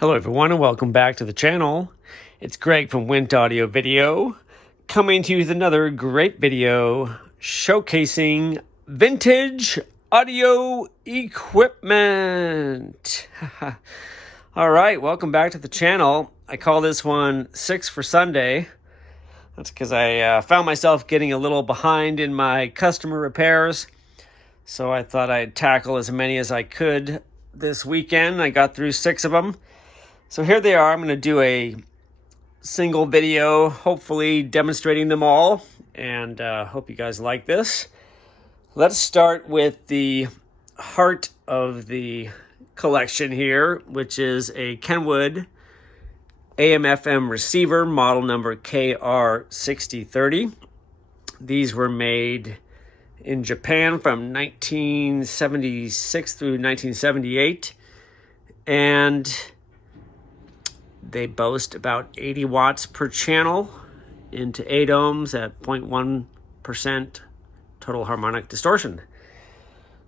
Hello everyone and welcome back to the channel. It's Greg from Wint Audio Video coming to you with another great video showcasing vintage audio equipment. All right, welcome back to the channel. I call this one 6 for Sunday. That's because I found myself getting a little behind in my customer repairs. So I thought I'd tackle as many as I could this weekend. I got through 6 of them. So here they are. I'm going to do a single video, hopefully demonstrating them all, and hope you guys like this. Let's start with the heart of the collection here, which is a Kenwood AM/FM receiver, model number KR-6030. These were made in Japan from 1976 through 1978, and they boast about 80 watts per channel into 8 ohms at 0.1% total harmonic distortion.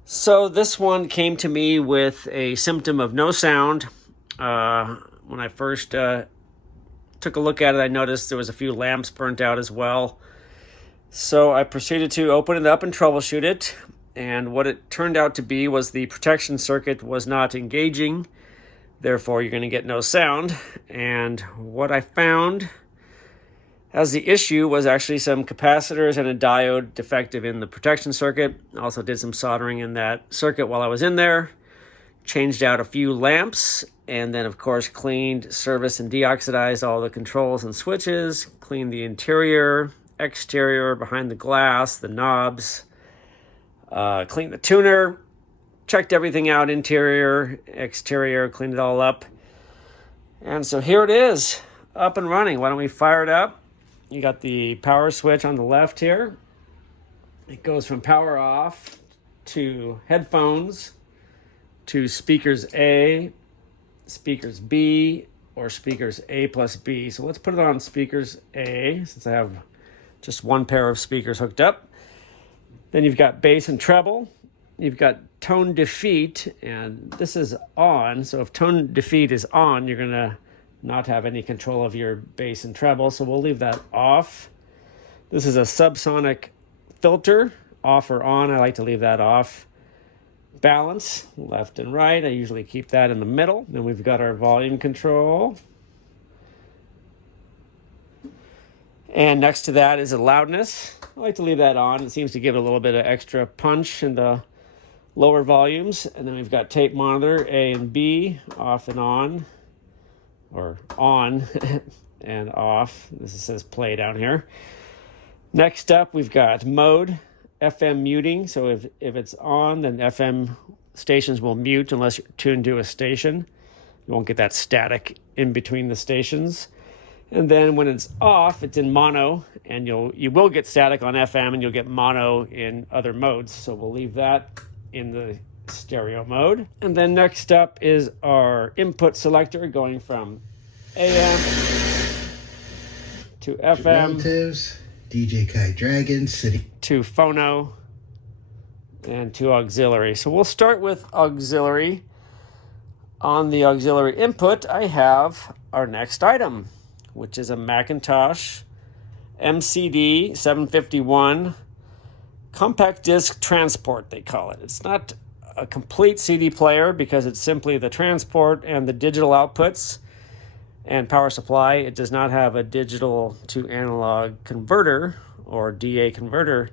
So this one came to me with a symptom of no sound. When I first took a look at it, I noticed there was a few lamps burnt out as well. So I proceeded to open it up and troubleshoot it. And what it turned out to be was the protection circuit was not engaging. Therefore, you're going to get no sound. And what I found as the issue was actually some capacitors and a diode defective in the protection circuit. I also did some soldering in that circuit while I was in there. Changed out a few lamps. And then, of course, cleaned, serviced, and deoxidized all the controls and switches. Cleaned the interior, exterior, behind the glass, the knobs. Cleaned the tuner. Checked everything out, interior, exterior, cleaned it all up. And so here it is, up and running. Why don't we fire it up? You got the power switch on the left here. It goes from power off to headphones, to speakers A, speakers B, or speakers A plus B. So let's put it on speakers A, since I have just one pair of speakers hooked up. Then you've got bass and treble. You've got tone defeat, and this is on. So if tone defeat is on, you're going to not have any control of your bass and treble. So we'll leave that off. This is a subsonic filter, off or on. I like to leave that off. Balance, left and right. I usually keep that in the middle. Then we've got our volume control. And next to that is a loudness. I like to leave that on. It seems to give it a little bit of extra punch in the lower volumes. And then we've got tape monitor A and B, off and on, or on and off. This says play down here. Next up, we've got mode, FM muting. So if it's on, then FM stations will mute unless you're tuned to a station. You won't get that static in between the stations. And then when it's off, it's in mono, and you will get static on FM, and you'll get mono in other modes. So we'll leave that in the stereo mode. And then next up is our input selector, going from AM to FM, relatives, DJ Kai Dragon, City to phono, and to auxiliary. So we'll start with auxiliary. On the auxiliary input, I have our next item, which is a McIntosh MCD 751 compact disc transport, they call it. It's not a complete CD player because it's simply the transport and the digital outputs and power supply. It does not have a digital to analog converter or DA converter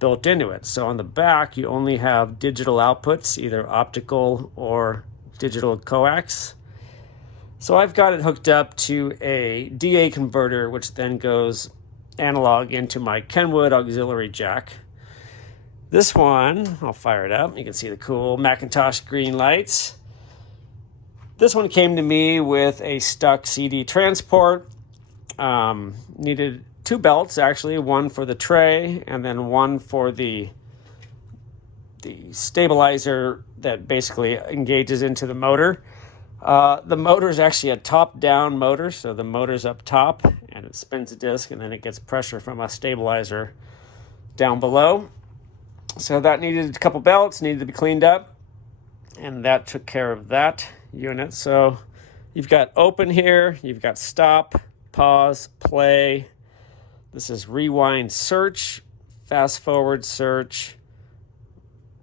built into it. So on the back, you only have digital outputs, either optical or digital coax. So I've got it hooked up to a DA converter, which then goes analog into my Kenwood auxiliary jack. This one, I'll fire it up. You can see the cool McIntosh green lights. This one came to me with a stuck CD transport. Needed 2 belts, actually, one for the tray and then one for the stabilizer that basically engages into the motor. The motor is actually a top-down motor, so the motor's up top, and it spins the disc, and then it gets pressure from a stabilizer down below. So that needed a couple belts, needed to be cleaned up, and that took care of that unit. So You've got open here, you've got stop, pause, play. This is rewind search, fast forward search,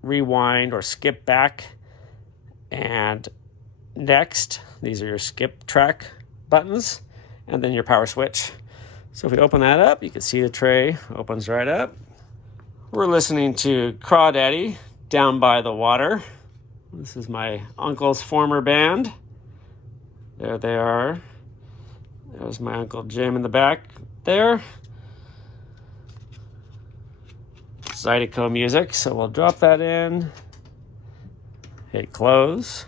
rewind or skip back, and next. These are your skip track buttons, and then your power switch. So if we open that up, you can see the tray opens right up. We're listening to Crawdaddy, Down by the Water. This is my uncle's former band. There they are. There's my Uncle Jim in the back there. Zydeco music, so we'll drop that in. Hit close.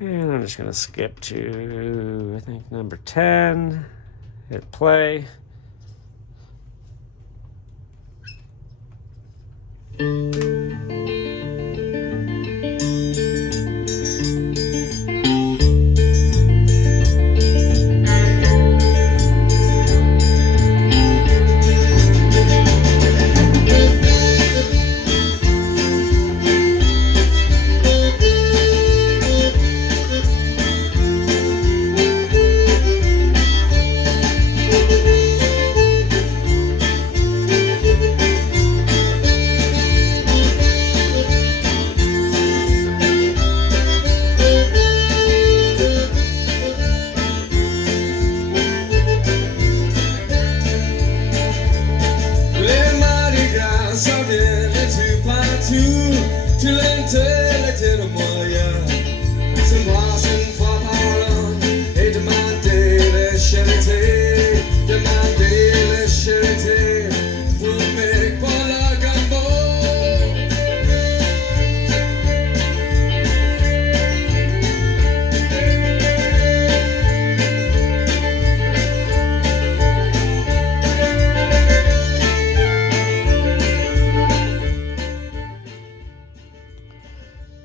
And I'm just going to skip to, I think, number 10. Hit play.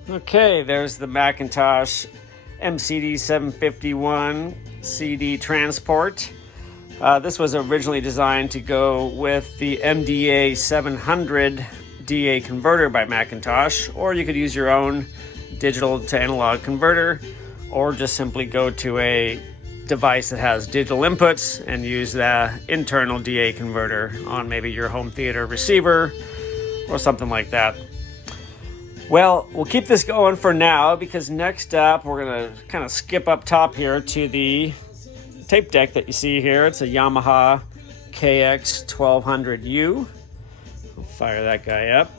Okay, there's the McIntosh MCD 751 CD transport. This was originally designed to go with the MDA 700 DA converter by McIntosh, or you could use your own digital to analog converter, or just simply go to a device that has digital inputs and use the internal DA converter on maybe your home theater receiver or something like that. Well, we'll keep this going for now because next up we're going to kind of skip up top here to the tape deck that you see here. It's a Yamaha KX-1200U. We'll fire that guy up.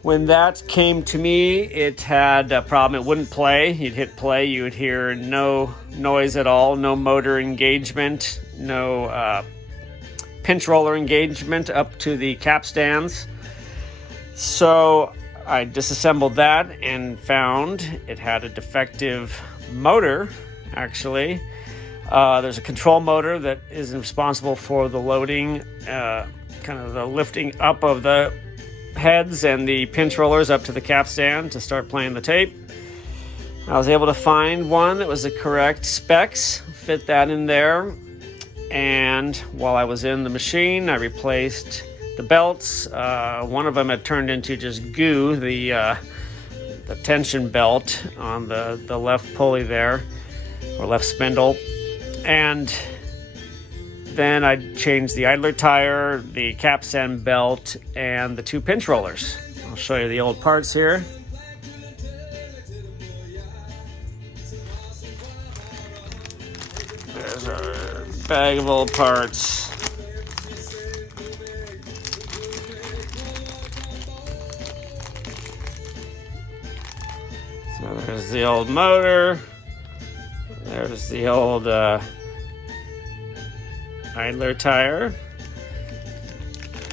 When that came to me, it had a problem. It wouldn't play. You'd hit play, you would hear no noise at all, no motor engagement, no pinch roller engagement up to the cap stands. So I disassembled that and found it had a defective motor, actually. There's a control motor that is responsible for the loading, kind of the lifting up of the heads and the pinch rollers up to the cap stand to start playing the tape. I was able to find one that was the correct specs, fit that in there, and while I was in the machine, I replaced the belts. One of them had turned into just goo, the tension belt on the left pulley there, or left spindle. And then I changed the idler tire, the capstan belt, and the two pinch rollers. I'll show you the old parts here. There's our bag of old parts. So there's the old motor. There's the old idler tire,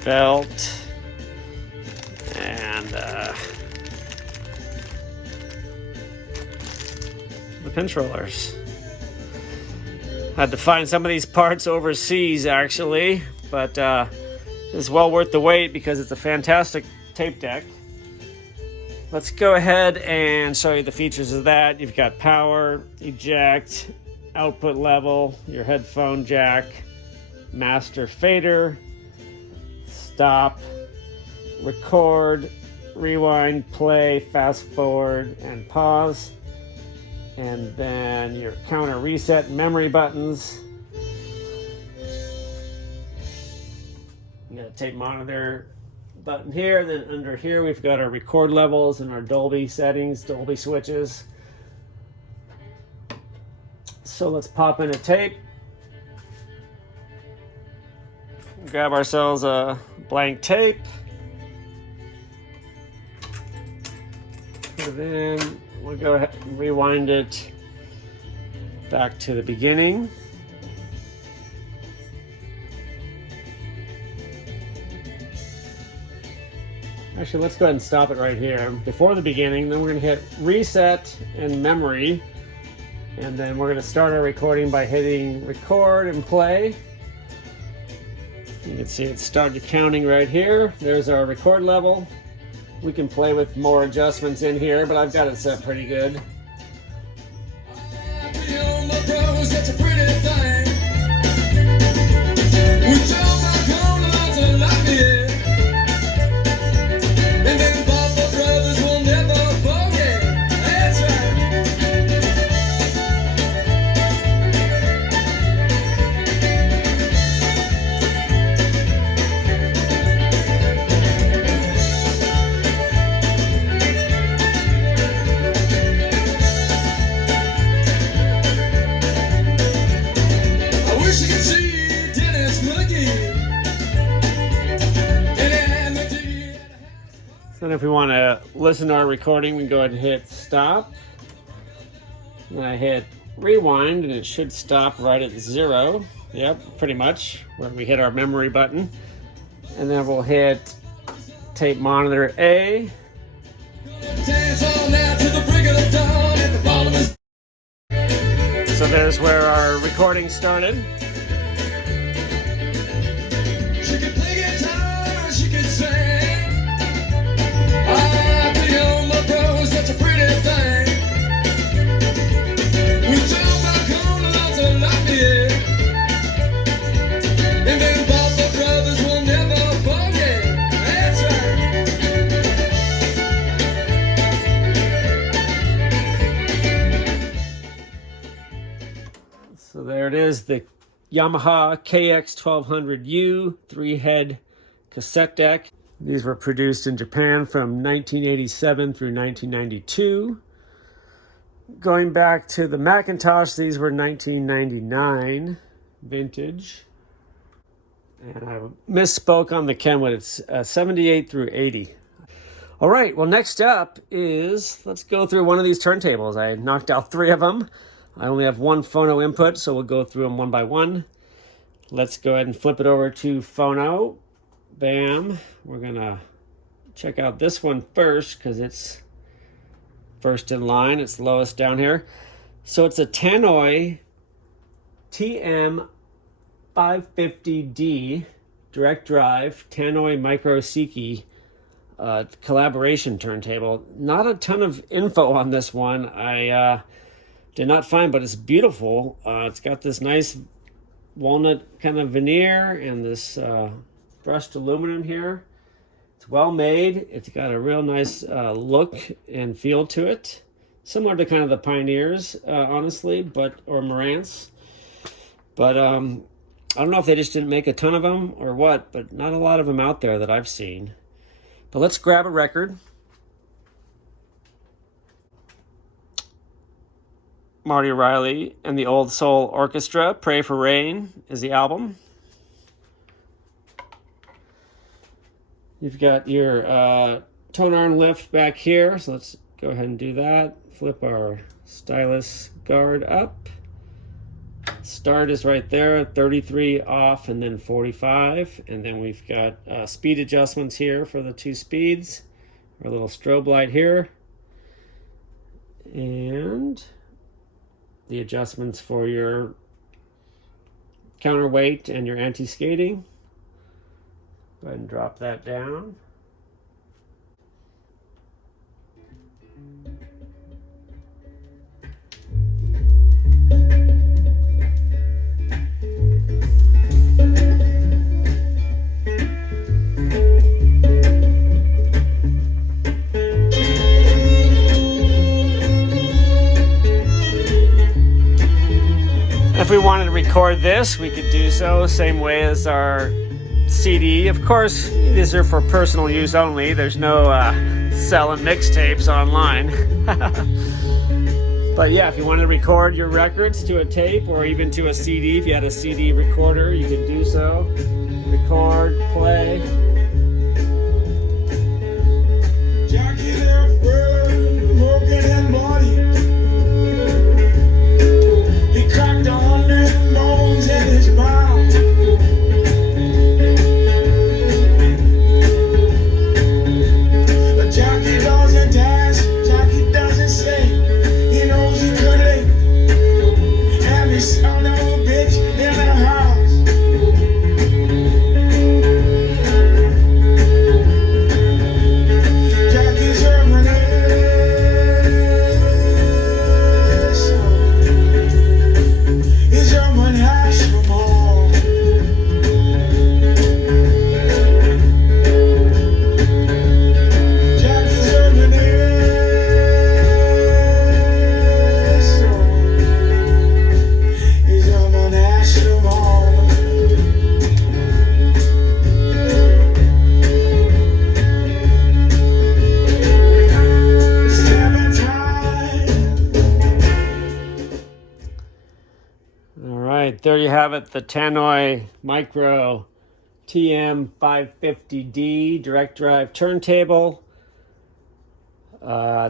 belt, and the pinch rollers. Had to find some of these parts overseas, actually, but it's well worth the wait because it's a fantastic tape deck. Let's go ahead and show you the features of that. You've got power, eject, output level, your headphone jack, master fader, stop, record, rewind, play, fast forward, and pause. And then your counter reset memory buttons. You got a tape monitor button here. Then under here we've got our record levels and our Dolby settings, Dolby switches. So let's pop in a tape. Grab ourselves a blank tape. And then we'll go ahead and rewind it back to the beginning. Actually, let's go ahead and stop it right here before the beginning. Then we're going to hit reset and memory. And then we're going to start our recording by hitting record and play. You can see it started counting right here. There's our record level. We can play with more adjustments in here, but I've got it set pretty good. And if we want to listen to our recording, we can go ahead and hit stop. And I hit rewind, and it should stop right at 0. Yep, pretty much, where we hit our memory button. And then we'll hit tape monitor A. So there's where our recording started. She could play guitar, she could sing. Such a pretty thing. We jump back on the lots of Lafayette, and then Bals brothers will never forget. That's right. So there it is, the Yamaha KX-1200U 3-head cassette deck. These were produced in Japan from 1987 through 1992. Going back to the McIntosh, these were 1999 vintage. And I misspoke on the Kenwood, it's 78 through 80. All right, well, next up is, let's go through one of these turntables. I knocked out 3 of them. I only have 1 phono input, so we'll go through them one by one. Let's go ahead and flip it over to phono. Bam. We're gonna check out this one first because it's first in line. It's lowest down here. So it's a Tannoy TM550D Direct Drive Tannoy Micro Seiki collaboration turntable. Not a ton of info on this one. I did not find, but it's beautiful. It's got this nice walnut kind of veneer and this brushed aluminum here. It's well made. It's got a real nice look and feel to it. Similar to kind of the Pioneers, honestly, or Marantz. But I don't know if they just didn't make a ton of them or what, but not a lot of them out there that I've seen. But let's grab a record. Marty Riley and the Old Soul Orchestra, Pray for Rain is the album. You've got your tone arm lift back here, so let's go ahead and do that. Flip our stylus guard up. Start is right there, 33 off and then 45. And then we've got speed adjustments here for the 2 speeds. Our little strobe light here. And the adjustments for your counterweight and your anti-skating. Go ahead and drop that down. we wanted to record this, we could do so same way as our CD. Of course, these are for personal use only. There's no selling mixtapes online. But yeah, if you wanted to record your records to a tape or even to a CD, if you had a CD recorder, you could do so. Record, play. Jackie left world, broken and Marty. He cracked 100 bones in his mouth. But Jackie doesn't dance, Jackie doesn't sing. He knows he couldn't. Every son of a bitch in the house. Jackie's He's urban national. Jackie's urban He's urban national. Seven times. All right, there you have it, the Tannoy Micro TM550D Direct Drive Turntable.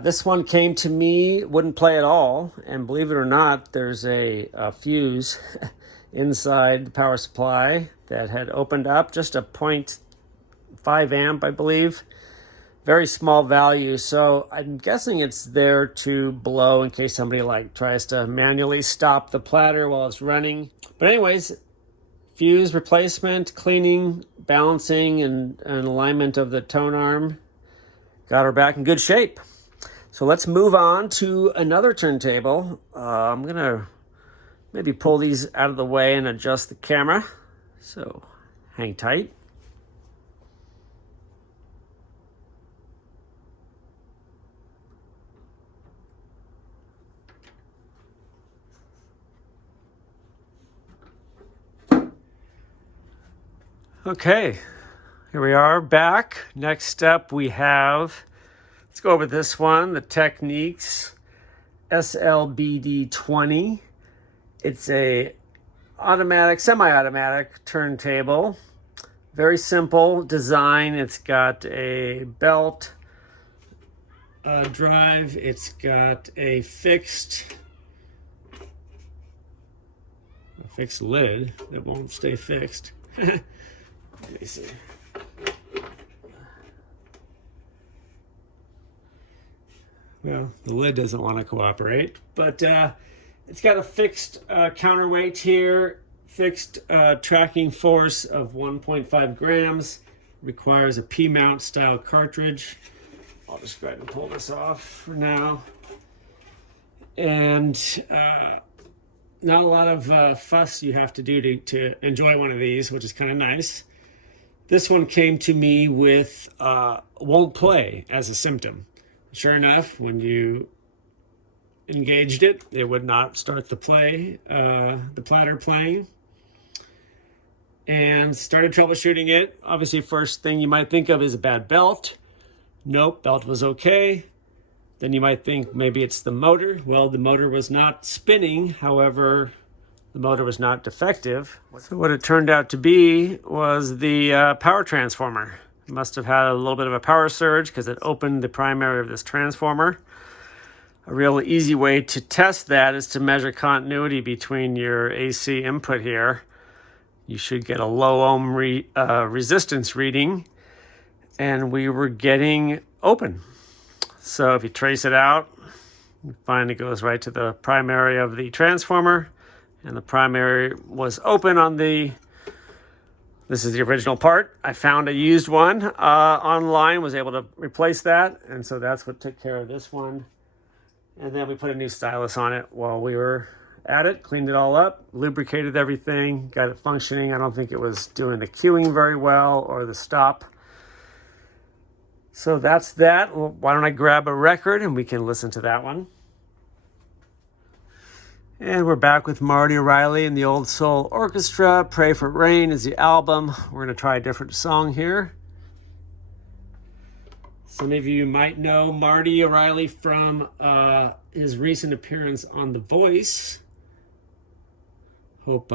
This one came to me, wouldn't play at all, and believe it or not, there's a fuse inside the power supply that had opened up, just a 0.5 amp, I believe. Very small value, so I'm guessing it's there to blow in case somebody tries to manually stop the platter while it's running. But anyways, fuse replacement, cleaning, balancing, and alignment of the tone arm. Got her back in good shape. So let's move on to another turntable. I'm gonna maybe pull these out of the way and adjust the camera. So hang tight. Okay, here we are back. Next up we have, let's go over this one, the Technics SLBD20. It's a automatic, semi-automatic turntable. Very simple design. It's got a belt drive. It's got a fixed lid that won't stay fixed. Let me see. Well, the lid doesn't want to cooperate, but it's got a fixed counterweight here, fixed tracking force of 1.5 grams, requires a P-mount style cartridge. I'll just go ahead and pull this off for now. And not a lot of fuss you have to do to enjoy one of these, which is kind of nice. This one came to me with won't play as a symptom. Sure enough, when you engaged it, it would not start the platter playing. And started troubleshooting it. Obviously, first thing you might think of is a bad belt. Nope, belt was okay. Then you might think maybe it's the motor. Well, the motor was not spinning. However, the motor was not defective. So what it turned out to be was the power transformer. It must have had a little bit of a power surge because it opened the primary of this transformer. A real easy way to test that is to measure continuity between your AC input here. You should get a low ohm resistance reading, and we were getting open. So if you trace it out, you find it goes right to the primary of the transformer, and the primary was open on the, this is the original part. I found a used one online, was able to replace that, and so that's what took care of this one. And then we put a new stylus on it while we were at it, cleaned it all up, lubricated everything, got it functioning. I don't think it was doing the cueing very well or the stop. So that's that. Well, why don't I grab a record and we can listen to that one. And we're back with Marty O'Reilly and the Old Soul Orchestra. Pray for Rain is the album. We're going to try a different song here. Some of you might know Marty O'Reilly from his recent appearance on The Voice. Hope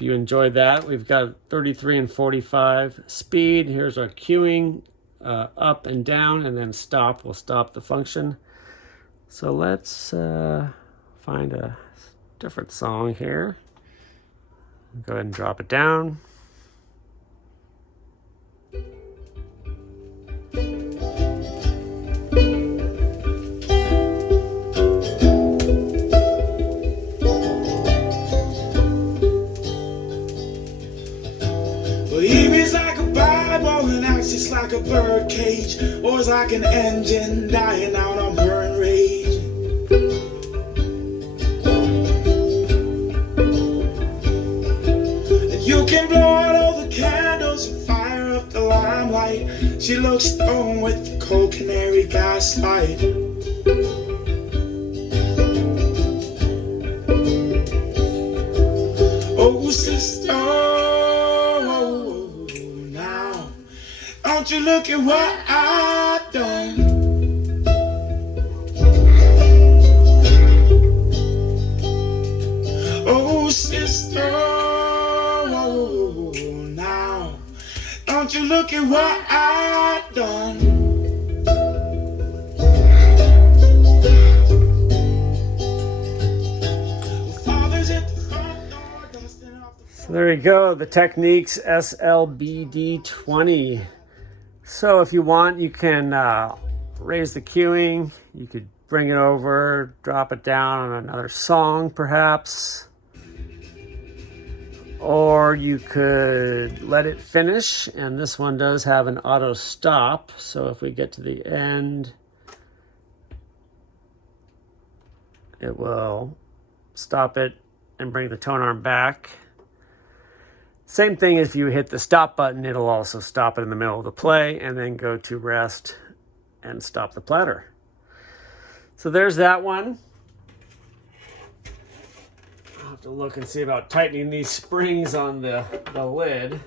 you enjoyed that. We've got 33 and 45 speed. Here's our cueing, up and down, and then stop will stop the function. So let's find a different song here. Go ahead and drop it down. Well, Evie's like a Bible and acts just like a bird cage, or it's like an engine dying out on burn rage. And you can blow out all the candles and fire up the limelight. She looks stoned with the cold Canary Gaslight. Oh, sister, now, don't you look at what I've done. Oh, sister, now, don't you look at what I've done. So there you go, the Technics SLBD20. So if you want, you can raise the cueing. You could bring it over, drop it down on another song perhaps. Or you could let it finish, and this one does have an auto stop. So if we get to the end, it will stop it and bring the tone arm back. Same thing, if you hit the stop button, it'll also stop it in the middle of the play and then go to rest and stop the platter. So there's that one. I'll have to look and see about tightening these springs on the lid.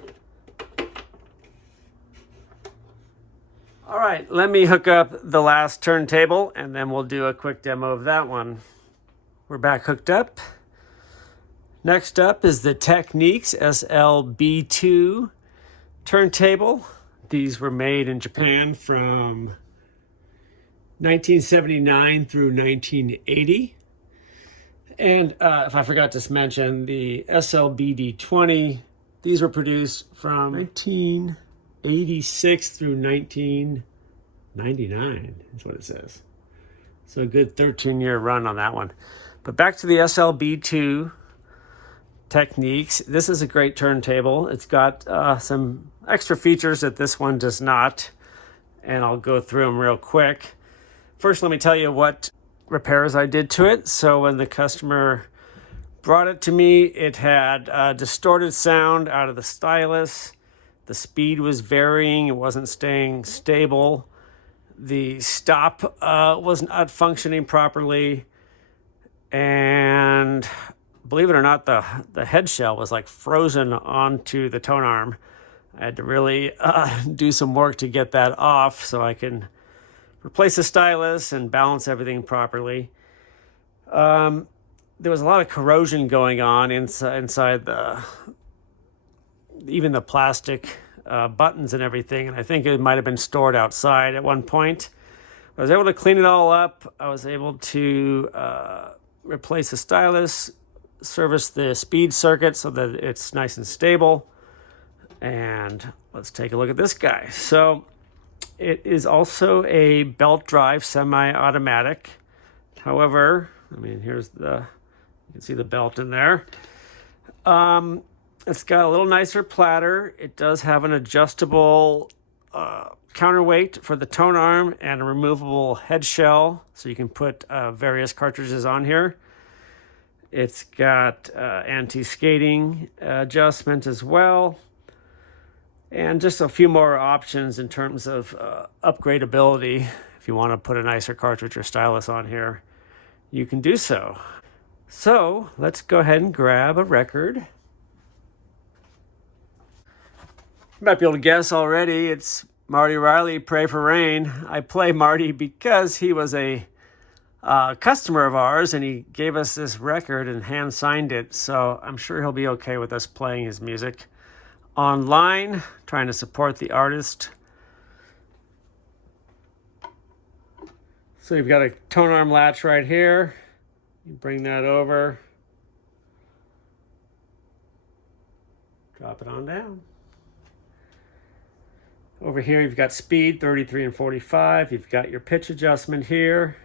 All right, let me hook up the last turntable and then we'll do a quick demo of that one. We're back hooked up. Next up is the Technics SLB2 turntable. These were made in Japan from 1979 through 1980. And if I forgot to mention, the SLBD20, these were produced from 1986 through 1999, is what it says. So a good 13-year run on that one. But back to the SLB2 Techniques. This is a great turntable. It's got some extra features that this one does not, and I'll go through them real quick. First, let me tell you what repairs I did to it. So when the customer brought it to me, it had distorted sound out of the stylus. The speed was varying. It wasn't staying stable. The stop was not functioning properly. And believe it or not, the head shell was like frozen onto the tone arm. I had to really do some work to get that off so I can replace the stylus and balance everything properly. There was a lot of corrosion going on inside even the plastic buttons and everything, and I think it might have been stored outside at one point. I was able to clean it all up. I was able to replace the stylus, service the speed circuit so that it's nice and stable. And let's take a look at this guy. So it is also a belt drive semi-automatic. However, I mean, you can see the belt in there. It's got a little nicer platter. It does have an adjustable counterweight for the tone arm and a removable head shell, so you can put various cartridges on here. It's got anti-skating adjustment as well, and just a few more options in terms of upgradability. If you want to put a nicer cartridge or stylus on here, you can do so. So let's go ahead and grab a record. You might be able to guess already, it's Marty Riley, Pray for Rain. I play Marty because he was a customer of ours and he gave us this record and hand signed it. So I'm sure he'll be okay with us playing his music online, trying to support the artist. So you've got a tone arm latch right here. You bring that over. Drop it on down. Over here you've got speed, 33 and 45. You've got your pitch adjustment here.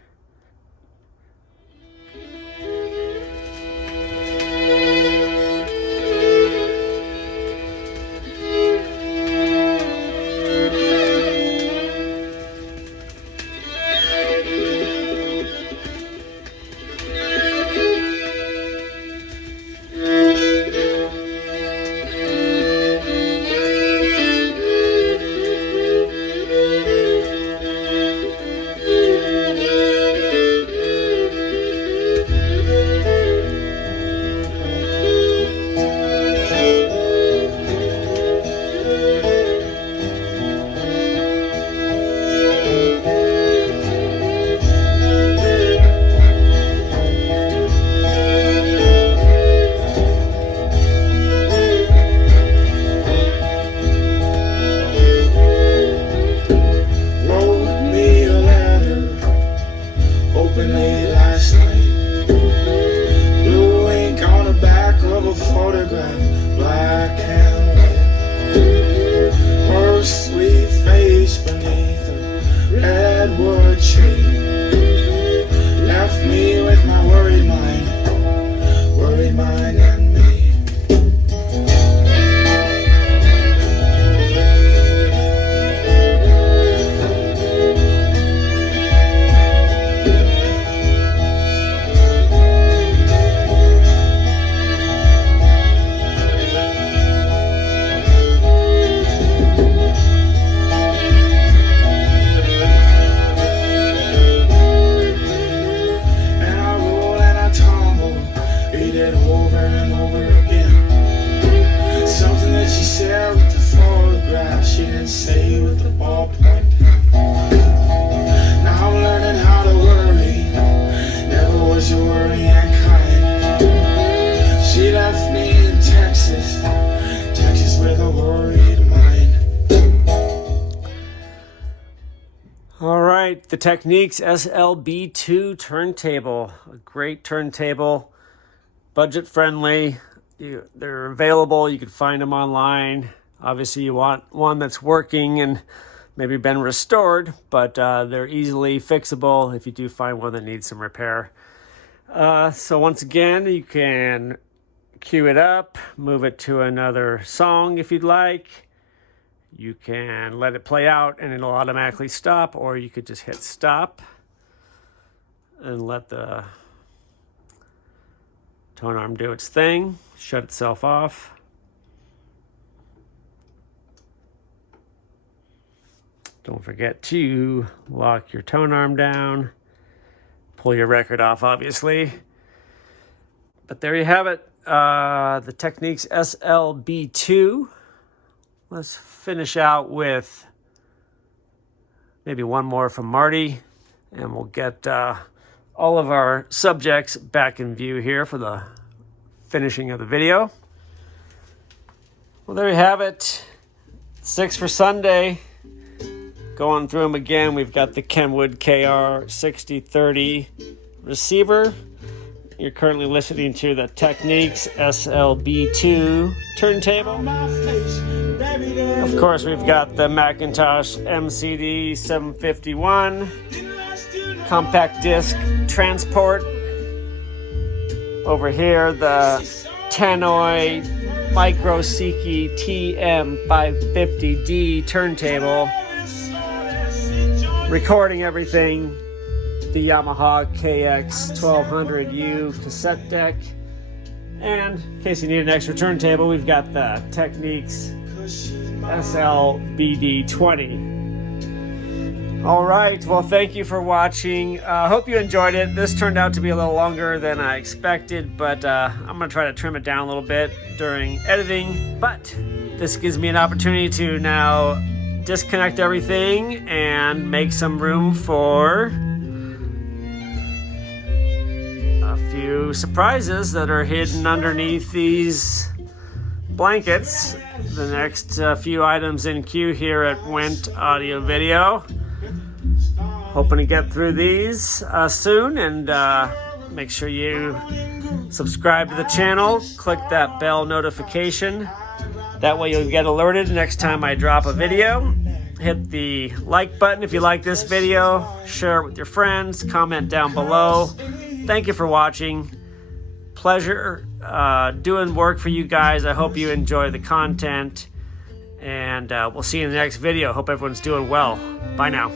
The Technics SLB2 turntable, a great turntable, budget friendly. They're available. You can find them online. Obviously, you want one that's working and maybe been restored, but they're easily fixable if you do find one that needs some repair. So once again, you can cue it up, move it to another song if you'd like. You can let it play out and it'll automatically stop, or you could just hit stop and let the tone arm do its thing, shut itself off. Don't forget to lock your tone arm down, pull your record off, obviously. But there you have it, the Technics SLB2. Let's finish out with maybe one more from Marty, and we'll get all of our subjects back in view here for the finishing of the video. Well, there you have it. 6 for Sunday. Going through them again, we've got the Kenwood KR-6030 receiver. You're currently listening to the Technics SLB2 turntable. Of course, we've got the McIntosh MCD 751 compact disc transport. Over here, the Tannoy Micro Seiki TM550D turntable. Recording everything. The Yamaha KX-1200U Cassette Deck. And in case you need an extra turntable, we've got the Technics SLBD20. All right, well, thank you for watching. Hope you enjoyed it. This turned out to be a little longer than I expected, but I'm gonna try to trim it down a little bit during editing. But this gives me an opportunity to now disconnect everything and make some room for a few surprises that are hidden underneath these blankets. The next few items in queue here at Went Audio Video. Hoping to get through these soon, and make sure you subscribe to the channel, click that bell notification. That way you'll get alerted next time I drop a video. Hit the like button if you like this video, share it with your friends, comment down below. Thank you for watching. Pleasure doing work for you guys. I hope you enjoy the content, and we'll see you in the next video. Hope everyone's doing well. Bye now.